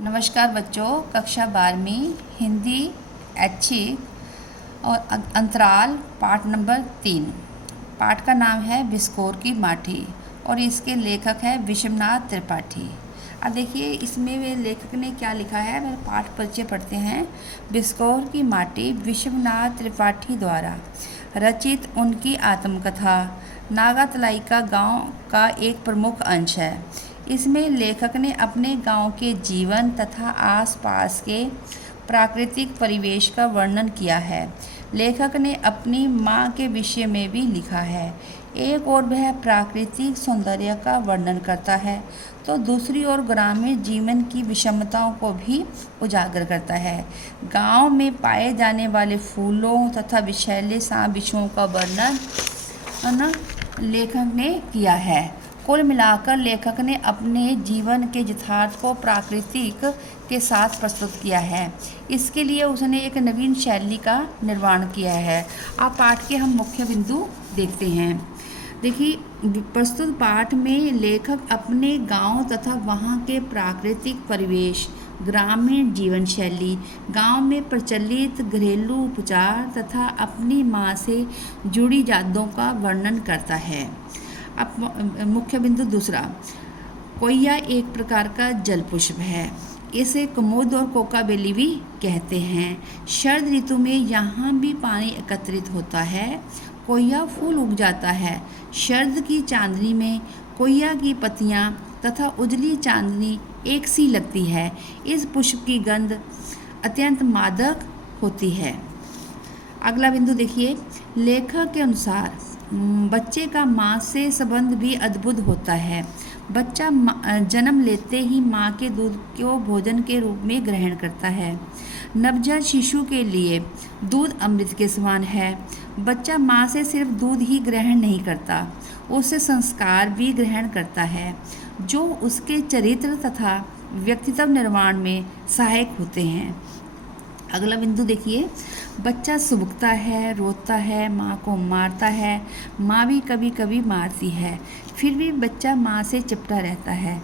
नमस्कार बच्चों, कक्षा 12वीं हिंदी ऐच्छिक और अंतराल पाठ नंबर 3। पाठ का नाम है बिस्कोर की माटी और इसके लेखक है विश्वनाथ त्रिपाठी। अब देखिए इसमें वे लेखक ने क्या लिखा है, मेरे पाठ परिचय पढ़ते हैं। बिस्कोर की माटी विश्वनाथ त्रिपाठी द्वारा रचित उनकी आत्मकथा नागातलाई का गांव का एक प्रमुख अंश है। इसमें लेखक ने अपने गांव के जीवन तथा आसपास के प्राकृतिक परिवेश का वर्णन किया है। लेखक ने अपनी माँ के विषय में भी लिखा है। एक ओर वह प्राकृतिक सौंदर्य का वर्णन करता है तो दूसरी ओर ग्रामीण जीवन की विषमताओं को भी उजागर करता है। गांव में पाए जाने वाले फूलों तथा विषैले सांप बिच्छुओं का वर्णन लेखक ने किया है। कुल मिलाकर लेखक ने अपने जीवन के यथार्थ को प्राकृतिक के साथ प्रस्तुत किया है। इसके लिए उसने एक नवीन शैली का निर्माण किया है। आप पाठ के हम मुख्य बिंदु देखते हैं। देखिए, प्रस्तुत पाठ में लेखक अपने गांव तथा वहां के प्राकृतिक परिवेश, ग्रामीण जीवन शैली, गांव में प्रचलित घरेलू उपचार तथा अपनी माँ से जुड़ी यादों का वर्णन करता है। अब मुख्य बिंदु दूसरा, कोयया एक प्रकार का जल पुष्प है। इसे कुमुद और कोकाबेली भी कहते हैं। शरद ऋतु में यहाँ भी पानी एकत्रित होता है। कोयया फूल उग जाता है। शरद की चांदनी में कोयया की पत्तियाँ तथा उजली चांदनी एक सी लगती है। इस पुष्प की गंध अत्यंत मादक होती है। अगला बिंदु देखिए, लेखक के अनुसार बच्चे का माँ से संबंध भी अद्भुत होता है। बच्चा जन्म लेते ही माँ के दूध को भोजन के रूप में ग्रहण करता है। नवजात शिशु के लिए दूध अमृत के समान है। बच्चा माँ से सिर्फ दूध ही ग्रहण नहीं करता, उससे संस्कार भी ग्रहण करता है जो उसके चरित्र तथा व्यक्तित्व निर्माण में सहायक होते हैं। अगला बिंदु देखिए, बच्चा सुबकता है, रोता है, माँ को मारता है, माँ भी कभी कभी मारती है, फिर भी बच्चा माँ से चिपटा रहता है।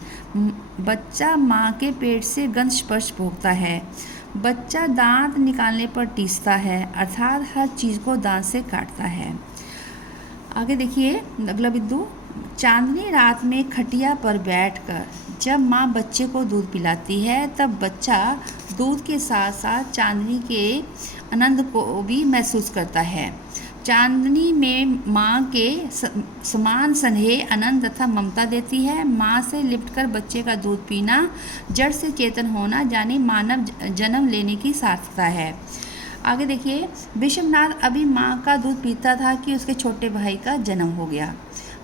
बच्चा माँ के पेट से गंध स्पर्श भोगता है। बच्चा दांत निकालने पर टीसता है, अर्थात हर चीज़ को दांत से काटता है। आगे देखिए अगला बिंदु, चांदनी रात में खटिया पर बैठकर जब माँ बच्चे को दूध पिलाती है तब बच्चा दूध के साथ साथ चांदनी के आनंद को भी महसूस करता है। चांदनी में माँ के समान स्नेह, आनंद तथा ममता देती है। माँ से लिपटकर बच्चे का दूध पीना जड़ से चेतन होना यानी मानव जन्म लेने की सार्थकता है। आगे देखिए, विश्वनाथ अभी माँ का दूध पीता था कि उसके छोटे भाई का जन्म हो गया।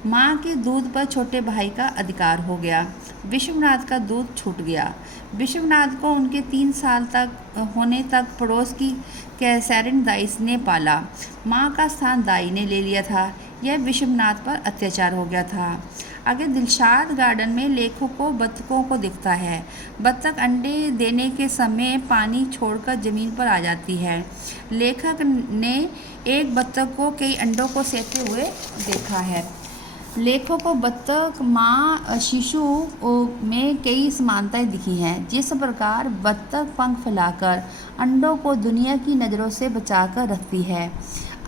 माँ के दूध पर छोटे भाई का अधिकार हो गया। विश्वनाथ का दूध छूट गया। विश्वनाथ को उनके 3 साल तक होने तक पड़ोस की कैसरिन दाई ने पाला। माँ का स्थान दाई ने ले लिया था। यह विश्वनाथ पर अत्याचार हो गया था। आगे दिलशाद गार्डन में लेखक को बत्तखों को दिखता है। बत्तख अंडे देने के समय पानी छोड़कर ज़मीन पर आ जाती है। लेखक ने एक बत्तख को कई अंडों को सेते हुए देखा है। लेखकों को बत्तख माँ शिशु में कई समानताएं दिखी हैं। जिस प्रकार बत्तख पंख फैलाकर अंडों को दुनिया की नज़रों से बचाकर रखती है,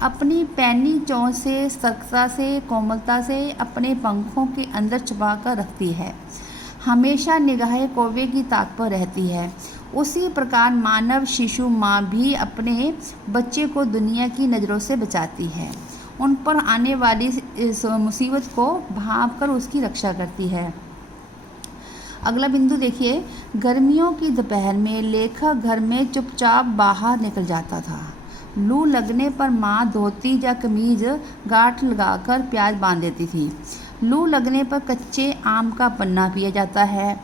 अपनी पैनी चोंच से, सतर्कता से, कोमलता से अपने पंखों के अंदर छुपा कर रखती है, हमेशा निगाहें कौवे की ताक पर रहती है, उसी प्रकार मानव शिशु माँ भी अपने बच्चे को दुनिया की नज़रों से बचाती है, उन पर आने वाली इस मुसीबत को भांप कर उसकी रक्षा करती है। अगला बिंदु देखिए, गर्मियों की दोपहर में लेखक घर में चुपचाप बाहर निकल जाता था। लू लगने पर माँ धोती या कमीज गांठ लगाकर प्याज बांध देती थी। लू लगने पर कच्चे आम का पन्ना पिया जाता है।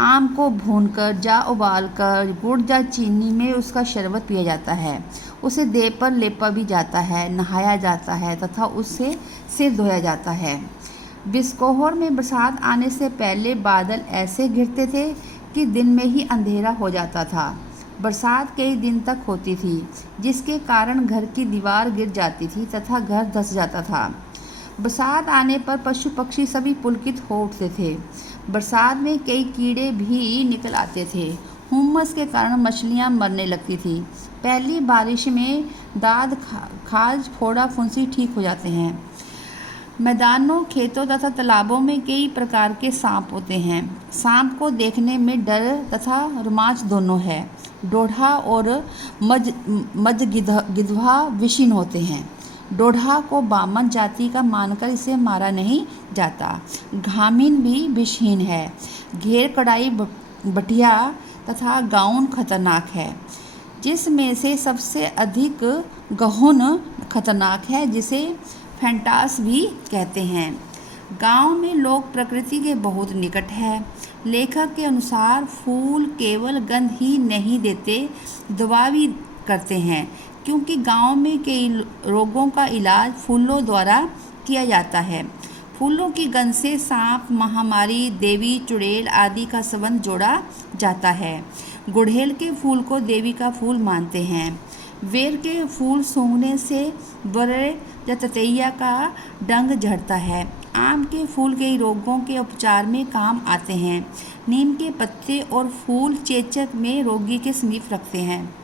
आम को भूनकर या उबालकर गुड़ या चीनी में उसका शरबत पिया जाता है। उसे देह पर लेपा भी जाता है, नहाया जाता है तथा उससे सिर धोया जाता है। बिस्कोहर में बरसात आने से पहले बादल ऐसे घिरते थे कि दिन में ही अंधेरा हो जाता था। बरसात कई दिन तक होती थी, जिसके कारण घर की दीवार गिर जाती थी तथा घर धंस जाता था। बरसात आने पर पशु पक्षी सभी पुलकित हो उठते थे। बरसात में कई कीड़े भी निकल आते थे। हुम्मस के कारण मछलियाँ मरने लगती थी। पहली बारिश में दाद खाज फोड़ा फुंसी ठीक हो जाते हैं। मैदानों, खेतों तथा तालाबों में कई प्रकार के सांप होते हैं। सांप को देखने में डर तथा रोमांच दोनों है। डोढ़ा और गिद्धवा विषीण होते हैं। डोढ़ा को बामन जाति का मानकर इसे मारा नहीं जाता। घामिन भी विषहीन है। घेर कड़ाई बटिया तथा गाउन खतरनाक है, जिसमें से सबसे अधिक गहुन खतरनाक है, जिसे फैंटास भी कहते हैं। गांव में लोग प्रकृति के बहुत निकट है। लेखक के अनुसार फूल केवल गंध ही नहीं देते, दवा भी करते हैं, क्योंकि गांव में कई रोगों का इलाज फूलों द्वारा किया जाता है। फूलों की गंध से सांप, महामारी, देवी, चुड़ैल आदि का संबंध जोड़ा जाता है। गुड़हल के फूल को देवी का फूल मानते हैं। बेर के फूल सूंघने से बरड़े या ततैया का डंग झड़ता है। आम के फूल कई रोगों के उपचार में काम आते हैं। नीम के पत्ते और फूल चेचक में रोगी के समीप रखते हैं।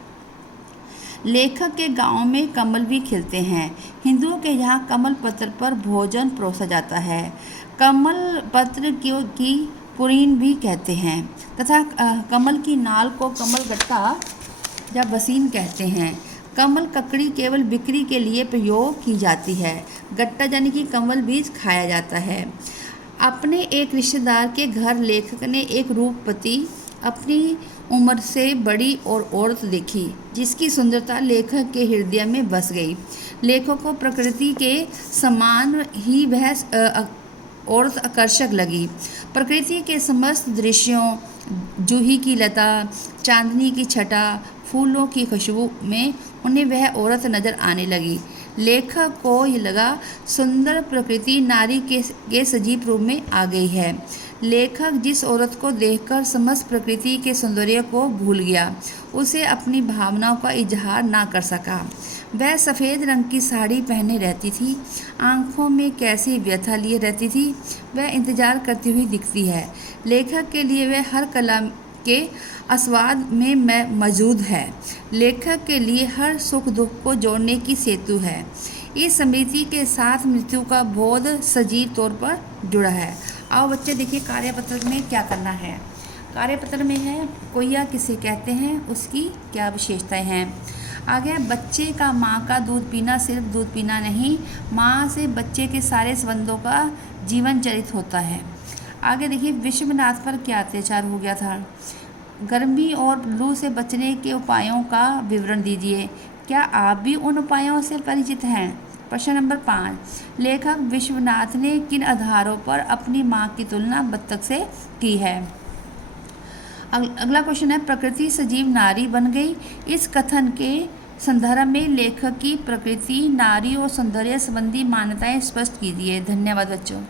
लेखक के गांव में कमल भी खिलते हैं। हिंदुओं के यहाँ कमल पत्र पर भोजन परोसा जाता है। कमल पत्र की पुरीन भी कहते हैं तथा कमल की नाल को कमल गट्टा या बसीन कहते हैं। कमल ककड़ी केवल बिक्री के लिए प्रयोग की जाती है। गट्टा यानी कि कमल बीज खाया जाता है। अपने एक रिश्तेदार के घर लेखक ने एक रूपवती अपनी उम्र से बड़ी और औरत देखी, जिसकी सुंदरता लेखक के हृदय में बस गई। लेखक को प्रकृति के समान ही वह औरत आकर्षक लगी। प्रकृति के समस्त दृश्यों, जूही की लता, चांदनी की छटा, फूलों की खुशबू में उन्हें वह औरत नजर आने लगी। लेखक को ये लगा सुंदर प्रकृति नारी के सजीव रूप में आ गई है। लेखक जिस औरत को देखकर समस्त प्रकृति के सौंदर्य को भूल गया, उसे अपनी भावनाओं का इजहार ना कर सका। वह सफ़ेद रंग की साड़ी पहने रहती थी, आंखों में कैसी व्यथा लिए रहती थी। वह इंतजार करती हुई दिखती है। लेखक के लिए वह हर कला के आस्वाद में मौजूद है। लेखक के लिए हर सुख दुख को जोड़ने की सेतु है। इस स्मृति के साथ मृत्यु का बोध सजीव तौर पर जुड़ा है। आओ बच्चे देखिए कार्यपत्र में क्या करना है। कार्यपत्र में है कोयया किसे कहते हैं, उसकी क्या विशेषताएं हैं। आगे बच्चे का माँ का दूध पीना सिर्फ दूध पीना नहीं, माँ से बच्चे के सारे संबंधों का जीवन चरित होता है। आगे देखिए विश्वनाथ पर क्या अत्याचार हो गया था। गर्मी और लू से बचने के उपायों का विवरण दीजिए। क्या आप भी उन उपायों से परिचित हैं। प्रश्न नंबर 5, लेखक विश्वनाथ ने किन आधारों पर अपनी माँ की तुलना बत्तख से की है। अगला क्वेश्चन है प्रकृति सजीव नारी बन गई। इस कथन के संदर्भ में लेखक की प्रकृति, नारी और सौंदर्य संबंधी मान्यताएं स्पष्ट कीजिए। धन्यवाद बच्चों।